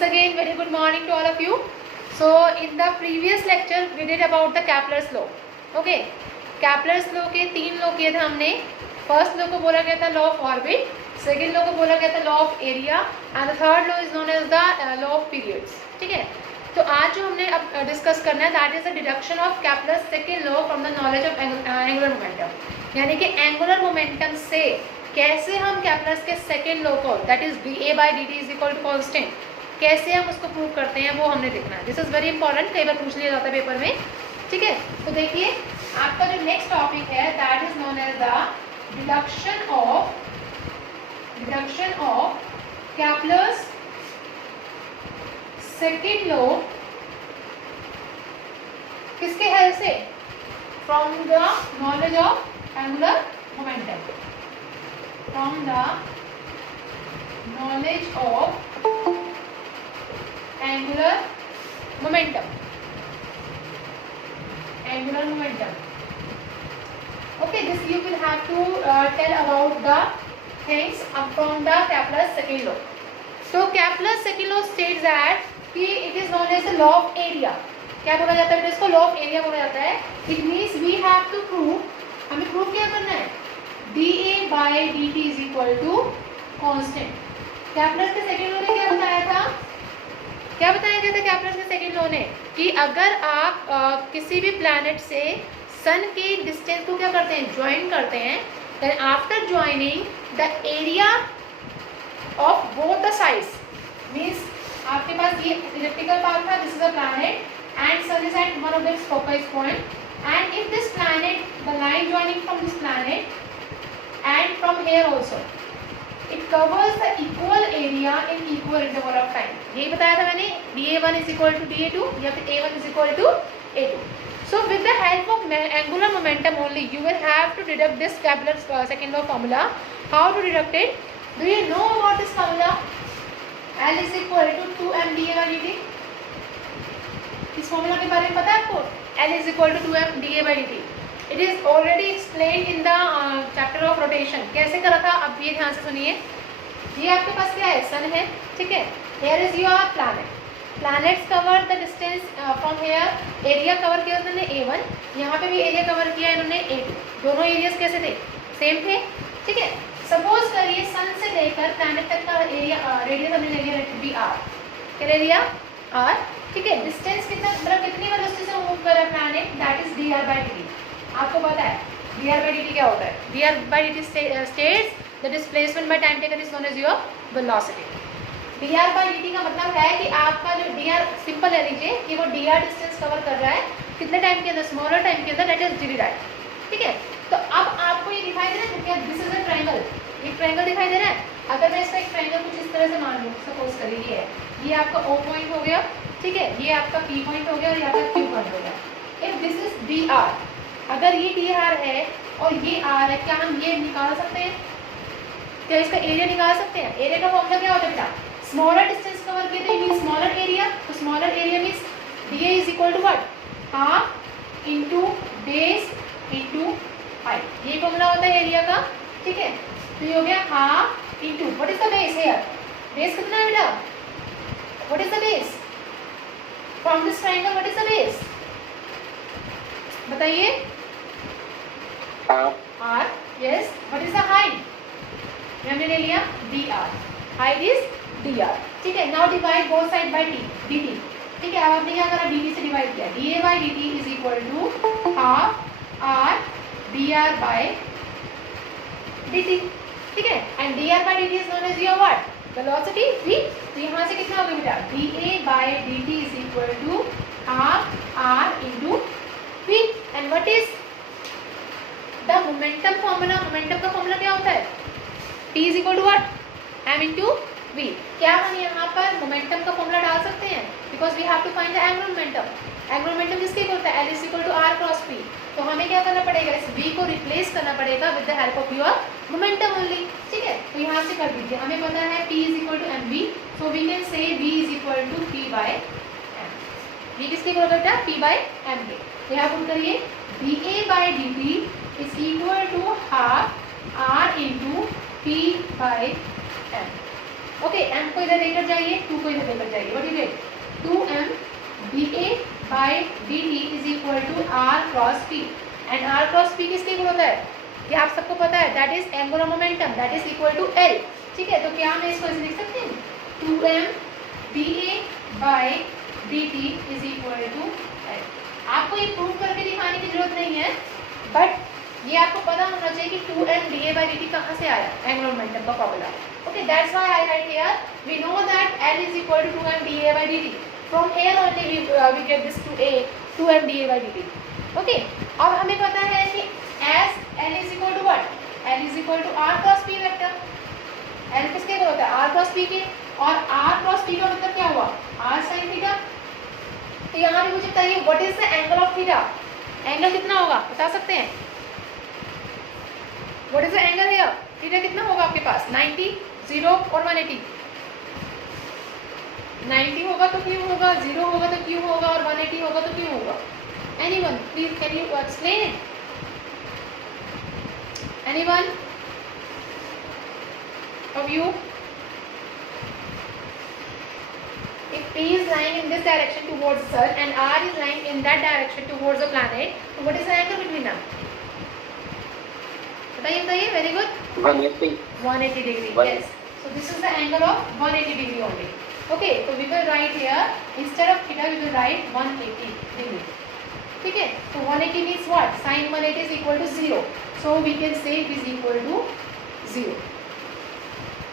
Once again, very good morning to all of you. So, in the previous lecture, we did about the Kepler's law. Okay, Kepler's law के 3 law किए थे हमने. First law को बोला गया था law of orbit, second law को बोला गया था law of area and the third law is known as the law of periods. ठीक है, तो आज जो हमने अब डिस्कस करना है that is the deduction of Kepler's second law from the knowledge of angular momentum. यानी कि एंगुलर मोमेंटम से कैसे हम Kepler's के सेकेंड लॉ को that is dA/dt is equal to constant, कैसे हम उसको प्रूव करते हैं वो हमने देखना है. दिस इज वेरी इंपॉर्टेंट, कई बार पूछ लिया जाता है पेपर में. ठीक है, तो देखिए आपका जो नेक्स्ट टॉपिक है that is known as the deduction of Kepler's second law. किसके हेल्प से? From the knowledge of angular momentum. फ्रॉम द नॉलेज ऑफ angular momentum. Okay, this you will have to tell about the things from the Kepler's second law. So Kepler's second law states that कि it is known as the law of area. क्या बोला जाता है? इसको law of area बोला जाता है. It means we have to prove, हमें prove क्या करना है? dA/dt is equal to constant. Kepler's के second law ने क्या बताया था? क्या बताया गया था Kepler's के सेकेंड लॉ ने? कि अगर आप किसी भी प्लैनेट से सन के डिस्टेंस को क्या करते हैं? ज्वाइन करते हैं. Then after joining the area of both the sides means आपके पास ये इलिप्टिकल पाथ था, this is a planet and sun is at one of this focus point and if this planet the line joining from this planet and from here also it covers the equal area in equal interval of time. यही बताया था मैंने, dA1 is equal to dA2 या फिर A1 is equal to A2. So with the help of angular momentum only you will have to deduct this Kepler's second law formula. How to deduct it? Do you know about this formula? L is equal to 2m dA/dt. इस formula के बारे में पता है आपको? L is equal to 2m dA/dt. It is already explained in the chapter of rotation. कैसे करा था? अब ये ध्यान से सुनिए. ये आपके पास क्या है? सन है. ठीक है, here is your planet. Planets cover the distance from here. Area cover किया उन्होंने A1, यहाँ पे भी एरिया कवर किया इन्होंने A2. दोनों एरियाज कैसे थे? सेम थे. ठीक है, सपोज करिए सन से लेकर प्लैनेट तक का एरिया रेडियस हमने ले लिया बी आर. क्या ले लिया? R. ठीक है, डिस्टेंस कितना, मतलब कितनी वेलोसिटी से मूव कर रहा है प्लैनेट, दैट इज dR/dt. आपको पता है dR/dt क्या होता है? dR/dt states the displacement by time taken is known as your velocity. dR/dt का मतलब है कि आपका जो dr सिंपल ले लीजिए कि वो dr डिस्टेंस कवर कर रहा है कितने टाइम के अंदर? स्मॉलर टाइम के अंदर, दैट इज dd right. ठीक है, तो अब आपको ये दिखाई दे रहा है क्या? This is a triangle. ये ट्रायंगल दिखाई दे रहा है. अगर मैं इसका एक ट्रायंगल कुछ इस तरह से मान लूँ, सपोज करिए ये आपका O पॉइंट हो गया. ठीक है, ये आपका P पॉइंट हो गया और ये आपका Q पॉइंट हो गया. इफ दिस इज dr, अगर ये dr है और ये r है, क्या हम ये निकाल सकते हैं? क्या इसका एरिया निकाल सकते हैं? एरिया का फॉर्मूला क्या होता है बेटा? स्मॉलर डिस्टेंस कवर किया तो मीन स्मॉलर एरिया. तो smaller area means dA is equal to what? Half into base into height. ये फॉर्मूला होता है एरिया का. ठीक है, तो ये हो गया half into what is the base here? Base कितना है बेटा? What is the base from this triangle? What is the base बताइए? R. Yes. What is the height? हमने ले लिया dr. Height is dr. ठीक है, now divide both side by dt. ठीक है, अब आपने क्या करा? dt से डिवाइड किया. dA/dt is equal to half r dr/dt. ठीक है, and dr/dt is known as your what? Velocity v. तो यहाँ से कितना होगा बेटा? dA/dt is equal to half r into v. And what is the momentum formula? Momentum का formula क्या होता है? P is equal to what? M into V. क्या हम यहाँ पर मोमेंटम का फॉर्मूला डाल सकते हैं? Because we have to find the angular momentum. Angular momentum किसके इक्वल होता है? L is equal to R cross P. तो हमें क्या करना पड़ेगा? इस V को रिप्लेस करना पड़ेगा with the help of your momentum only. ठीक है, तो यहाँ से कर दीजिए. हमें पता है P is equal to mv, so we can say V is equal to P by M. V किसके इक्वल होता है? P by M के. तो यहाँ पुट करिए dA/dt is equal to half r into P by M. Okay, m को इधर लेकर जाइए, 2 को इधर लेकर जाइए. By D T is equal to R cross P, and R cross P किसके इक्वल होता है, ये आप सबको पता है, that is angular momentum, that is equal to L. ठीक है, तो क्या हम इसको ऐसे लिख सकते हैं, 2m dA by dt is equal to L. आपको ये प्रूव करके दिखाने की जरूरत नहीं है, बट ये आपको पता होना चाहिए कि 2m dA बाई dt कहाँ से आया, एंगुलर मोमेंटम का formula. Okay, that's why I write here we know that L is equal to 2m dA by dt, from here only we get this 2m dA by dt। Okay, अब हमें पता है कि as L is equal to what, L is equal to r cross p vector, L किसके equal होता है, r cross p के, और r cross p का मतलब क्या हुआ, r sin थीटा। तो यहाँ पे मुझे बताइए what is the angle of theta, angle कितना होगा बता सकते हैं, what is the angle here, theta कितना होगा आपके पास, 90, 0 और 180। 90 होगा तो क्यों होगा, 0 होगा तो क्यों होगा, और 180 होगा तो क्यों होगा। Anyone please can you explain it, anyone of you, if P is lying in this direction towards the sun and R is lying in that direction towards the planet, so what is the angle between them, बताइए बताइए, very good, 180 degree, yes, so this is the angle of 180 degree only। okay, so we will write here instead of theta we will write 180 degree। ठीक है, तो 180 means what, sin 180 is equal to 0, so we can say it is equal to 0।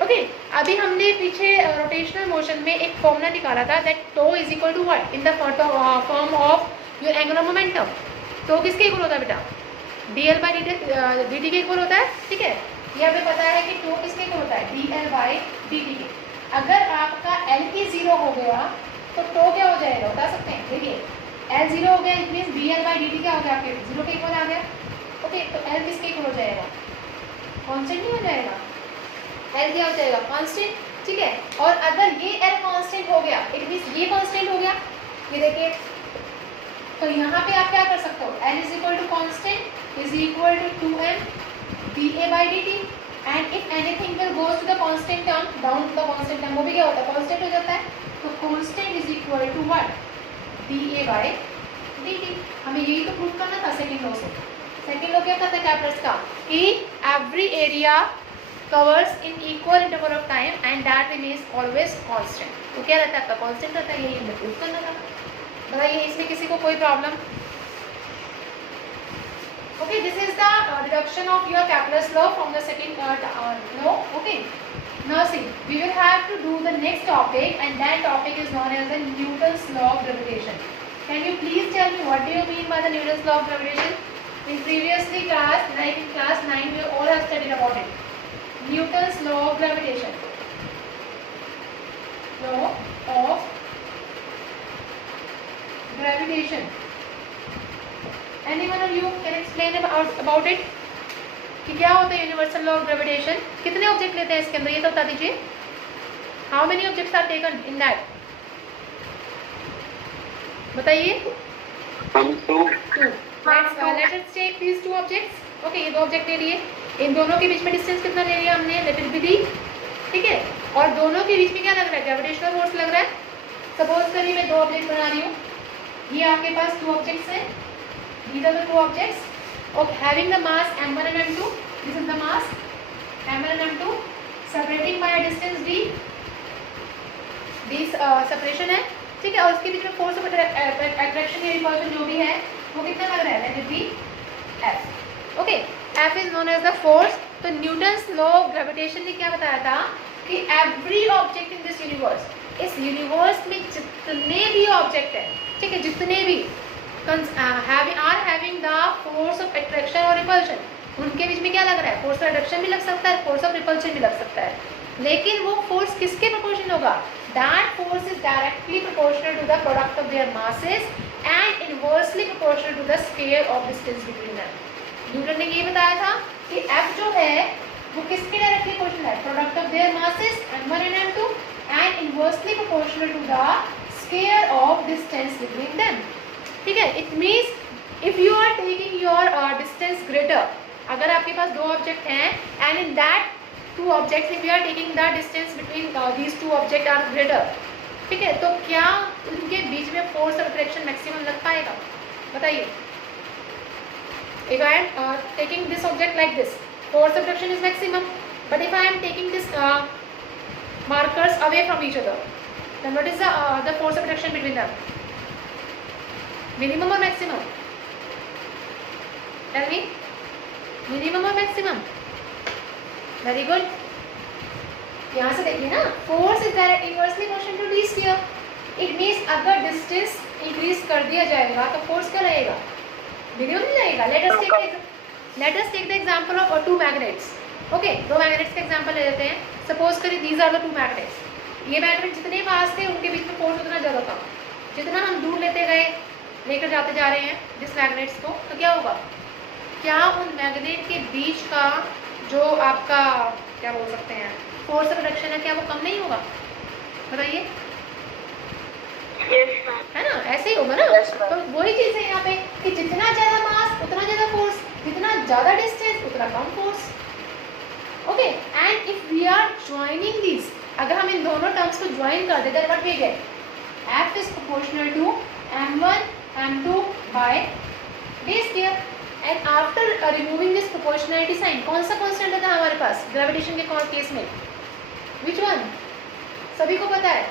Okay, अभी हमने पीछे rotational motion में एक formula निकाला था, दैट टो is equal to what, in the form of your angular momentum. तो किसके इक्वल होता है बेटा, dl बाई dt के इक्वल होता है। ठीक है, ये हमें पता है कि टो किसके इक्वल होता है, dl बाई dt के। अगर आपका l की 0 हो गया तो टो क्या हो जाएगा बता सकते हैं, देखिए L 0 हो गया, it means dl by dt क्या हो गया आपके 0 के इक्वल आ गया। ओके, तो L किसके इक्वल हो जाएगा, कांस्टेंट नहीं हो जाएगा, L क्या हो जाएगा, कांस्टेंट। ठीक है, और अगर ये L कांस्टेंट हो गया इट मीन्स ये कांस्टेंट हो गया, ये देखिए, तो यहाँ पे आप क्या कर सकते हो, L is equal to constant is equal to 2m dA by dt, and if anything will goes to the constant term, down to the constant term, वो भी क्या होता है, कांस्टेंट हो जाता है। तो constant is equal to what, dA by dt। हमें यही तो प्रूव करना था सेकंड लॉ से। सेकंड लॉ क्या कहता है कैपलर्स का, कि every area covers in equal interval of time and that remains always constant. तो क्या रहता है आपका, कांस्टेंट रहता है, यही हमें प्रूव करना था। बताइए इसमें किसी को कोई problem. Okay, this is the deduction of your Kepler's law from the second law. Okay, now see we will have to do the next topic, and that topic is known as the Newton's law of gravitation। can you please tell me what do you mean by the Newton's law of gravitation? In previously class, like in class 9 we all have studied about it, Newton's law of gravitation, law of gravitation। anyone of you can explain about it, कि क्या होता है universal law of gravitation, कितने object लेते हैं इसके अंदर, ये तो बता दीजिए। How many objects are taken in that, बताइए। 2। Let us take these 2 objects. Okay, ये 2 ऑब्जेक्ट ले लिए, इन दोनों के बीच में डिस्टेंस कितना ले लिया हमने, लेट इट बी डी। ठीक है, और दोनों के बीच में क्या लग रहा है, ग्रेविटेशनल फोर्स लग रहा है। सपोज करिए मैं 2 ऑब्जेक्ट बना रही हूँ, ये आपके पास 2 ऑब्जेक्ट्स हैं, these are the 2 objects of having the mass m1 and m2, this is the mass m1 and m2 separating by a distance d, this separation है। ठीक है, और उसके बीच में फोर्स ऑफ अट्रैक्शन या रिपल्शन जो भी है वो कितना लग रहा है, let it be F। Okay, F is known as the force. तो न्यूटन्स लॉ ऑफ ग्रेविटेशन ने क्या बताया था कि every object in this universe, इस यूनिवर्स में जितने भी ऑब्जेक्ट है, ठीक है, जितने भी are having the force of attraction और रिपल्शन, उनके बीच में क्या लग रहा है, फोर्स ऑफ अट्रैक्शन भी लग सकता है, फोर्स ऑफ रिपल्शन भी लग सकता है, लेकिन वो फोर्स किसके प्रोपोर्शनल होगा, that force is directly proportional to the product of their masses and inversely proportional to the square of distance between them. Newton ने ये बताया था कि F जो है वो किसके डायरेक्टली प्रोपोर्शनल है, product of their masses m1 and m2 and inversely proportional to the square of distance between them. ठीक है, it means if you are taking your distance greater, अगर आपके पास 2 ऑब्जेक्ट हैं and in that 2 objects if you are taking the distance between these 2 object are greater, ठीक है, तो क्या उनके बीच में फोर्स ऑफ अट्रैक्शन मैक्सिमम लग पाएगा? बताइए. If I am taking this object like this, force of attraction is maximum. But if I am taking this markers away from each other, then what is the force of attraction between them? Minimum or maximum? Tell me. Minimum or maximum? Very good. यहाँ से देखिए ना, force is direct inversely proportional to d square. It means अगर distance increase कर दिया जाएगा तो force क्या रहेगा? मिनिमम नहीं रहेगा. Let us take the example of two magnets. Okay, दो magnets का example ले लेते हैं. Suppose करिए these are the two magnets. ये magnet जितने पास थे उनके बीच में force उतना ज़्यादा था. जितना हम दूर लेकर जाते जा रहे हैं जिस magnets को, तो क्या होगा? क्या उन magnet के बीच का जो आपका क्या बोल सकते हैं फोर्स ऑफ अट्रैक्शन है, क्या वो कम नहीं होगा? बताइए. है ना, ऐसे ही होगा ना. तो वही चीज है यहाँ पे कि जितना ज्यादा मास उतना ज्यादा फोर्स, जितना ज्यादा डिस्टेंस उतना कम force. Okay, and if we are joining this, अगर हम इन दोनों टर्म्स को ज्वाइन कर देते हैं, what we get? F is proportional to m1 m2 by d square. And after removing this proportionality sign, कौन सा कांस्टेंट था हमारे पास ग्रेविटेशन के केस में? Which one? सभी को पता है?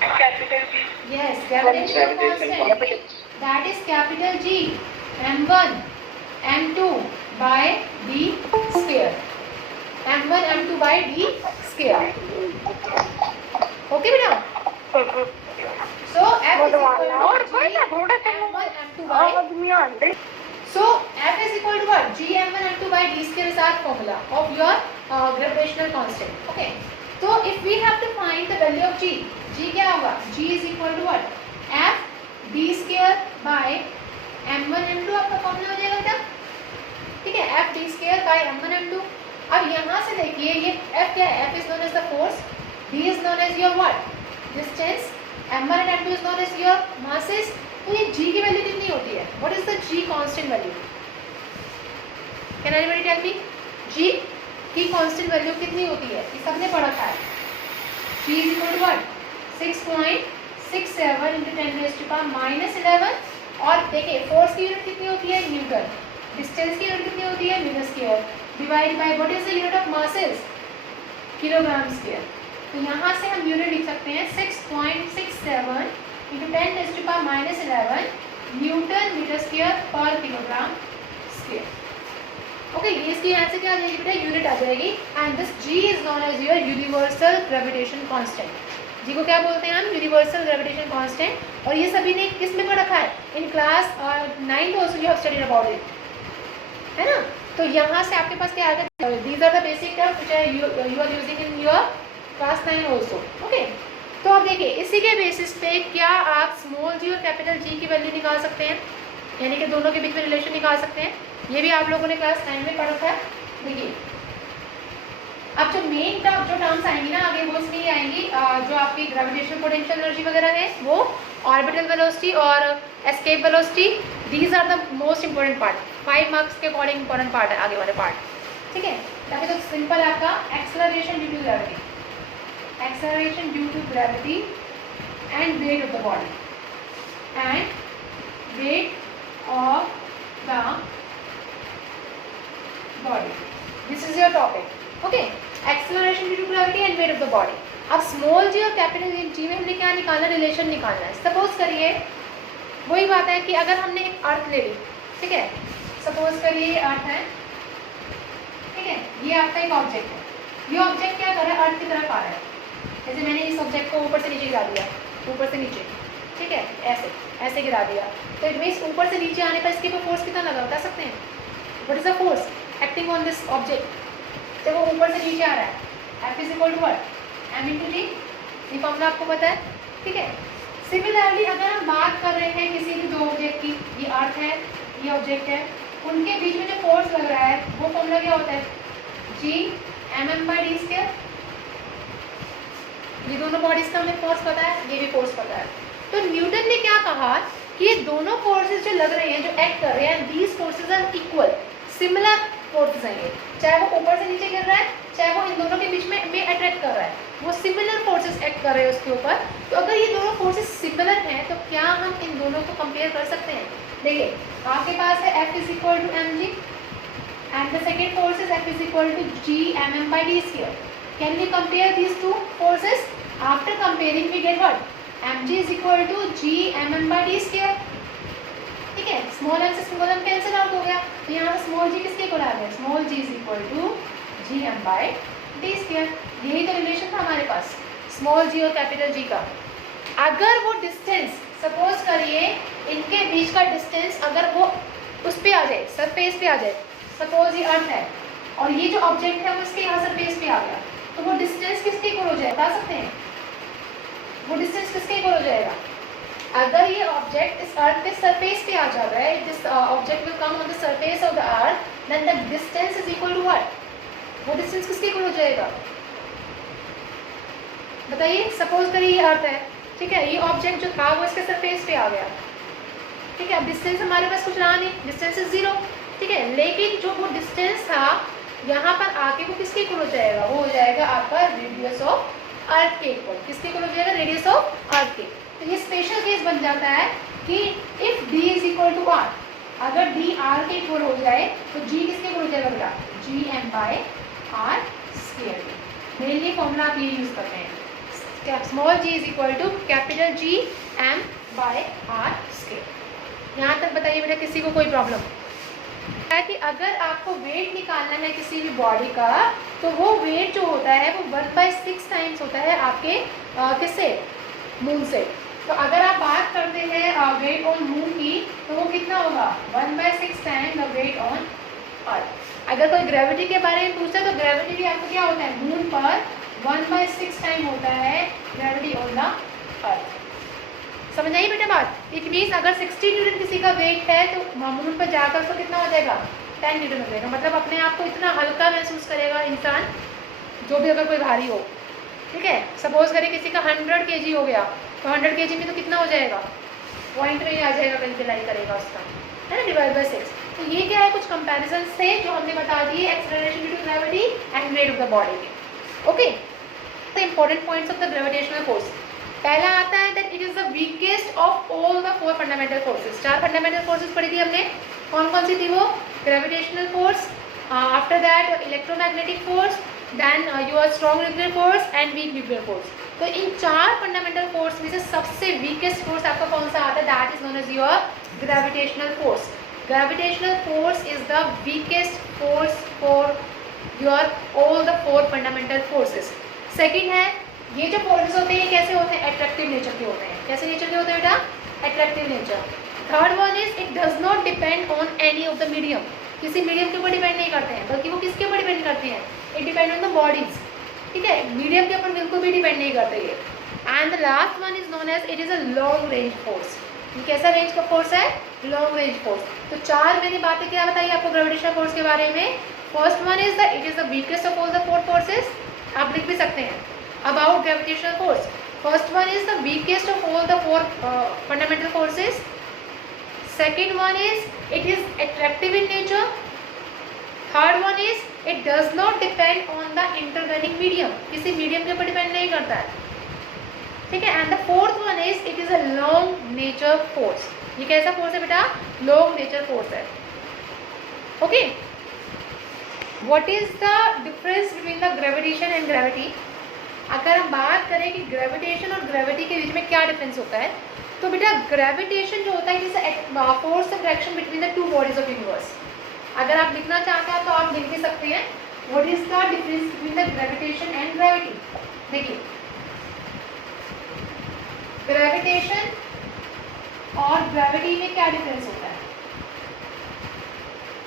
Capital G. Yes, gravitational constant, that is capital G, m1 m2 by d square. m1 m2 by d square. Okay बेटा. So F is equal to m1 m2 by. So F is equal to what? G m1 m2 by d square is our formula of your gravitational constant. Okay. So if we have to find the value of G, G क्या होगा? G is equal to what? F d square by m1 m2 आपका formula हो जाएगा क्या? ठीक है, F d square by m1 m2. अब यहाँ से देखिए ये F क्या है? F is known as the force, D is known as your what? Distance. m1 and m2 is known as your masses. तो ये G की वैल्यू कितनी होती है? What is the G constant value? Can anybody tell me? G की constant value कितनी होती है? ये सबने पढ़ा था. G is equal to what? 6.67 into 10 raised to power minus 11. और देखिए फोर्स की यूनिट कितनी होती है? न्यूटन. डिस्टेंस की यूनिट कितनी होती है? Metre square. Divide by what is the unit of masses? Kilogram square. तो यहाँ से हम यूनिट लिख सकते हैं 6.67 into 10 raised to power minus 11 newton metre square पर किलोग्राम स्क्वायर. ओके, ये इसकी यहाँ से क्या आ जाएगी बेटा? यूनिट आ जाएगी. And this G is known as your universal gravitation constant. G को क्या बोलते हैं हम? Universal gravitation constant. और ये सभी ने किस में पढ़ रखा है? In class 9th also you have studied about it, है ना. तो यहाँ से आपके पास क्या आएगा? These are the basic terms which you are using in your class 9 also. Okay, तो अब देखिए इसी के बेसिस पे क्या आप स्मॉल जी और कैपिटल जी की वैल्यू निकाल सकते हैं, यानी कि दोनों के बीच में रिलेशन निकाल सकते हैं. ये भी आप लोगों ने क्लास 9 में पढ़ा था. देखिए अब जो मेन जो टर्म्स आएंगी ना आगे, वो इसमें आएंगी जो आपकी ग्रेविटेशनल पोटेंशियल एनर्जी वगैरह है, वो ऑर्बिटल वेलोसिटी और escape velocity. These are the most important part. 5 marks के अकॉर्डिंग इंपॉर्टेंट पार्ट है आगे वाले पार्ट. ठीक है, ताकि तो सिंपल आपका acceleration due to gravity, acceleration due to gravity and weight of the body and weight of the body. This is your topic. Okay, acceleration due to gravity and weight of the body. अब small जी और capital G में हमने क्या निकालना? Relation निकालना है. Suppose करिए वही बात है कि अगर हमने एक अर्थ ले ली, ठीक है, सपोज करिए अर्थ है, ठीक है, ये आपका एक ऑब्जेक्ट है. ये ऑब्जेक्ट क्या कर रहा है? अर्थ की तरफ आ रहा है. जैसे मैंने इस ऑब्जेक्ट को ऊपर से नीचे गिरा दिया, ऊपर से नीचे, ठीक है, ऐसे ऐसे गिरा दिया. तो इट मीन्स ऊपर से नीचे आने पर इसके ऊपर फोर्स कितना लगा? बता सकते हैं? What is the force acting on this object जब वो ऊपर से नीचे आ रहा है? F is equal to what? m into G. ये फॉर्मूला आपको पता है. ठीक है, सिमिलरली अगर हम बात कर रहे हैं किसी भी दो ऑब्जेक्ट की, ये अर्थ है, ये ऑब्जेक्ट है, उनके बीच में जो फोर्स लग रहा है वो फॉर्मूला क्या होता है? G mm by d square. ये दोनों बॉडीज का हमें फोर्स पता है, ये भी फोर्स पता है. तो न्यूटन ने क्या कहा कि ये दोनों फोर्सेस जो लग रहे हैं, जो एक्ट कर रहे हैं, these forces are equal, similar forces हैं ये. चाहे वो ऊपर से नीचे गिर रहा है, चाहे वो इन दोनों के बीच में अट्रैक्ट कर रहा है, वो सिमिलर फोर्सेस एक्ट कर रहे हैं उसके ऊपर। तो अगर ये दोनों फोर्सेस सिमिलर हैं तो क्या हम इन दोनों को कंपेयर कर सकते हैं? देखिए आपके पास है F is equal to M G and the second force is F is equal to G mm by d square. Can we compare these two forces? After comparing we get what? Mg is equal to G mm by d square. ठीक है, small m से small m cancel out हो गया, तो यहाँ पे small g किसके equal आ गया? Small g is equal to G m by d square. यही तो रिलेशन था हमारे पास स्मॉल g और कैपिटल G का। अगर वो डिस्टेंस सपोज करिए इनके बीच का डिस्टेंस अगर वो उस पे आ जाए, सरफेस पे आ जाए, सपोज ये अर्थ है और ये जो ऑब्जेक्ट है वो इसके यहाँ सरफेस पे आ गया, तो वो डिस्टेंस किसके इक्वल हो जाएगा बता सकते हैं? वो डिस्टेंस किसके इक्वल हो जाएगा? अगर ये ऑब्जेक्ट इस अर्थ के सरफेस पे आ जा रहा है, this object will come on the surface of the earth, then the distance is equal to what? वो डिस्टेंस किसके इक्वल हो जाएगा बताइए? सपोज करिए ये अर्थ है, ठीक है, ये ऑब्जेक्ट जो था वो इसके सरफेस पे आ गया, ठीक है, अब डिस्टेंस हमारे पास कुछ रहा नहीं, डिस्टेंस इज 0, ठीक है, लेकिन जो वो डिस्टेंस था यहाँ पर आके वो किसके इक्वल हो जाएगा? वो हो जाएगा आपका रेडियस ऑफ अर्थ के इक्वल। किसके इक्वल हो जाएगा? रेडियस ऑफ अर्थ के। तो ये स्पेशल केस बन जाता है कि if d is equal to r, अगर d r के इक्वल हो जाए तो g किसके इक्वल हो जाएगा बेटा? g m by r square. Mainly formula आप ये यूज करते हैं, small g is equal to capital G m by r square. यहाँ तक बताइए बेटा किसी को कोई प्रॉब्लम है? कि अगर आपको वेट निकालना है किसी भी बॉडी का तो वो वेट जो होता है वो 1/6 टाइम्स होता है आपके किससे? मून से। तो अगर आप बात करते हैं वेट ऑन मून की तो वो कितना होगा? 1/6 time the weight on earth. अगर कोई ग्रेविटी के बारे में पूछता है तो ग्रेविटी भी आपको क्या होता है? मून पर 1/6 टाइम होता है ग्रेविटी ऑन द अर्थ। समझ आई बेटा बात? इट मीन्स अगर 60 न्यूटन किसी का वेट है तो मून पर जाकर उसको कितना हो जाएगा? 10 न्यूटन हो जाएगा। मतलब अपने आप को इतना हल्का महसूस करेगा इंसान, जो भी अगर कोई भारी हो, ठीक है। सपोज करें किसी का 100 kg हो गया तो 100 kg में तो कितना हो जाएगा? पॉइंट में ही आ जाएगा, मल्टीप्लाई करेगा उसका, है ना, डिवाइड बाय 6। तो ये क्या है? कुछ कंपैरिजन से जो हमने बता दिए acceleration due to gravity and weight of the body के। Okay, the important points of the gravitational force. पहला आता है that it is the weakest of all the 4 fundamental forces. 4 fundamental forces पढ़ी थी हमने, कौन कौन सी थी वो? Gravitational force, after that electromagnetic force, then your strong nuclear force and weak nuclear force. तो इन 4 फंडामेंटल फोर्स में से सबसे वीकेस्ट फोर्स आपका कौन सा आता है? That is known as your gravitational force. Gravitational force is the weakest force for your all the 4 fundamental forces. Second है, ये जो फोर्सेस होते हैं ये कैसे होते हैं? अट्रैक्टिव नेचर के होते हैं। कैसे नेचर के होते हैं बेटा? Attractive nature. Third one is it does not depend on any of the medium. किसी मीडियम के ऊपर डिपेंड नहीं करते हैं, बल्कि वो किसके ऊपर डिपेंड करते हैं? It depend on the bodies, ठीक है, मीडियम के ऊपर बिल्कुल भी डिपेंड नहीं करते ये। And the last one is known as it is a long range force. ये कैसा रेंज का फोर्स है? Long range force. तो 4 मैंने बातें क्या बताई आपको ग्रेविटेशनल फोर्स के बारे में। First one is the it is the weakest of all the 4 forces. आप लिख भी सकते हैं about gravitational force. First one is the weakest of all the 4 fundamental forces. Second one is it is attractive in nature. Third one is it does not depend on the intervening medium. किसी medium के ऊपर depend नहीं करता है, ठीक है। And the fourth one is it is a long nature force. ये कैसा फोर्स है बेटा? long nature force है। Okay. What is the difference between the gravitation and gravity? अगर हम बात करें कि ग्रेविटेशन और ग्रेविटी के बीच में क्या डिफरेंस होता है, तो बेटा ग्रेविटेशन जो होता है जैसे force attraction between the 2 bodies of universe. अगर आप लिखना चाहते हैं तो आप लिख भी सकते हैं what is the difference between the gravitation and gravity. देखिए, ग्रेविटेशन और ग्रेविटी में क्या डिफरेंस होता है?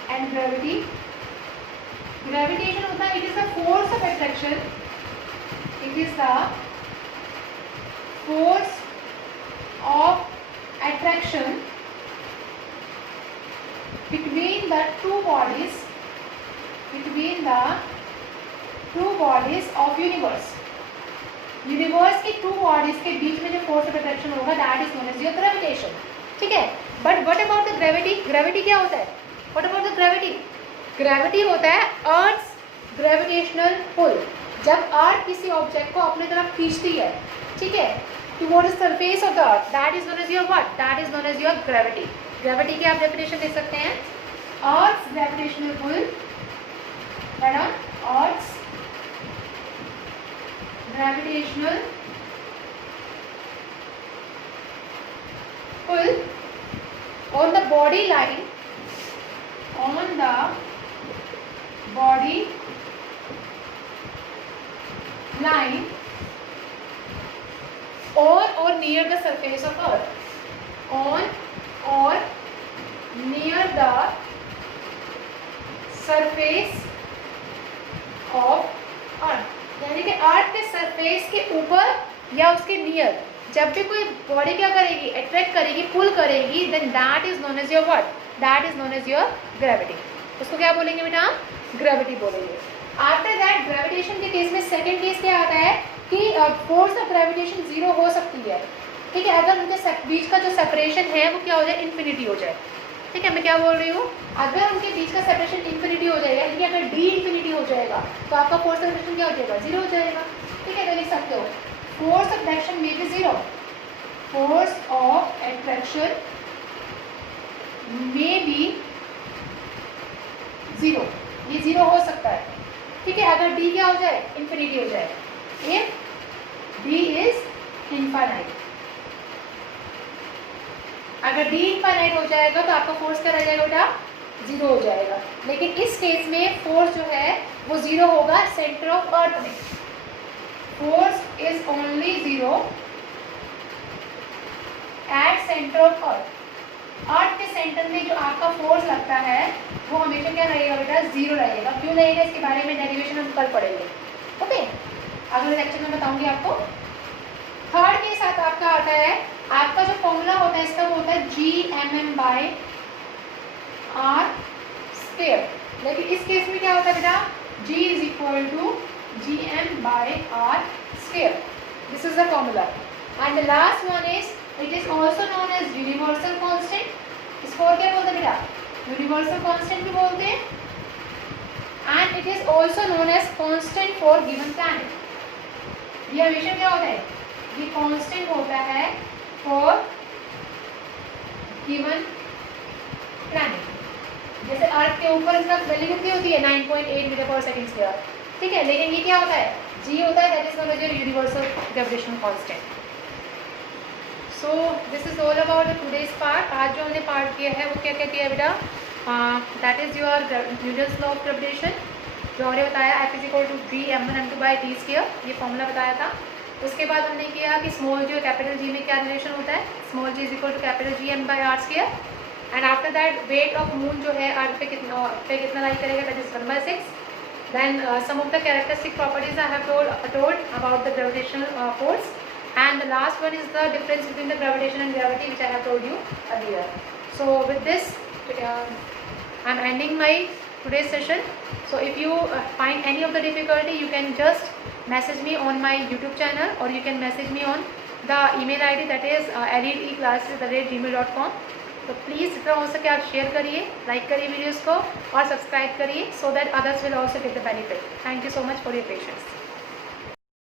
एंड ग्रेविटी, ग्रेविटेशन होता है it is the force of attraction, it is the force of attraction between the two bodies of universe. यूनिवर्स की 2 बॉडीज के बीच में जो फोर्स ऑफ अट्रैक्शन होगा that is known as your gravitation, ठीक है। But what about the gravity? Gravity क्या होता है? What about the gravity? Gravity होता है अर्थ ग्रेविटेशनल पुल, जब अर्थ किसी ऑब्जेक्ट को अपनी तरफ खींचती है, ठीक है, towards the surface of the earth, that is known as your what, that is known as your gravity. Gravity की आप डेफिनेशन दे सकते हैं, अर्थ्स ग्रेविटेशनल पुल, है ना, earth's gravitational pull on the body line, on the body line on or near the surface of earth, on or near the surface of earth, यानी कि अर्थ के surface के ऊपर या उसके नियर जब भी कोई बॉडी क्या करेगी, अट्रैक्ट करेगी, पुल करेगी, then that is known as your what, that is known as your gravity. उसको क्या बोलेंगे बेटा, ग्रेविटी बोलेंगे। आफ्टर दैट ग्रेविटेशन के केस में सेकंड केस क्या आता है कि फोर्स ऑफ ग्रेविटेशन जीरो हो सकती है, ठीक है, अगर उनके बीच का जो सेपरेशन है वो क्या हो जाए, इन्फिनिटी हो जाए, ठीक है। मैं क्या बोल रही हूँ, अगर उनके बीच का सेपरेशन इन्फिनिटी हो जाएगा, यानी कि अगर डी इन्फिनिटी हो जाएगा तो आपका फोर्स ऑफ अट्रैक्शन क्या हो जाएगा, जीरो हो जाएगा, ठीक है। तो लिख सकते हो force of attraction may be zero, force of attraction may be zero, ये जीरो हो सकता है, ठीक है, अगर d क्या हो जाए, इन्फिनिटी हो जाए, if d is infinite, अगर d इनफाइनाइट हो जाएगा तो आपका फोर्स क्या रह जाएगा बेटा, जीरो हो जाएगा। लेकिन इस केस में फोर्स जो है वो जीरो होगा सेंटर ऑफ अर्थ में, force is only zero at center of earth, अर्थ के सेंटर में जो आपका फोर्स लगता है वो हमेशा क्या रहेगा बेटा, जीरो रहेगा। क्यों रहेगा, इसके बारे में डेरिवेशन हम कल पढ़ेंगे, ओके, अगले लेक्चर में बताऊंगी आपको। थर्ड के साथ आपका आता है, आपका जो फॉर्मूला होता है इसका वो होता है GMM by R स्क्वायर, लेकिन इस केस में क्या होता है बेटा, G is equal to Gm by R square. This is the formula. And the last one is, it is also known as universal constant. इसको और क्या बोलते हैं बेटा, universal constant भी बोलते हैं, and it is also known as constant for given planet. ये हमेशा क्या होता है, ये constant होता है for given planet। जैसे अर्थ के ऊपर इसका वैल्यू कितनी होती है, 9.8 मीटर पर सेकंड स्क्वायर, ठीक है, लेकिन ये क्या होता है, g होता है, that is known as your universal gravitational constant. So this is all about the today's part. आज जो हमने पार्ट किया है वो क्या क्या किया है बेटा, that is your Newton's law of gravitation, जो हमने बताया F is equal to Gm1m2 by D square, ये फॉर्मूला बताया था। उसके बाद हमने किया कि स्मॉल जी और कैपिटल जी में क्या रिलेशन होता है, small g is equal to capital Gm by R square, and after that weight of moon जो है अर्थ पे कितना लाई करेगा, that is 1/6। Then some of the characteristic properties I have told about the gravitational force, and the last one is the difference between the gravitation and gravity, which I have told you earlier. So with this I am ending my today's session. So if you find any of the difficulty, you can just message me on my YouTube channel, or you can message me on the email ID, that is leadeclasses@gmail.com. तो please जितना हो सके आप share करिए, like करिए videos को और subscribe करिए, so that others will also get the benefit. Thank you so much for your patience.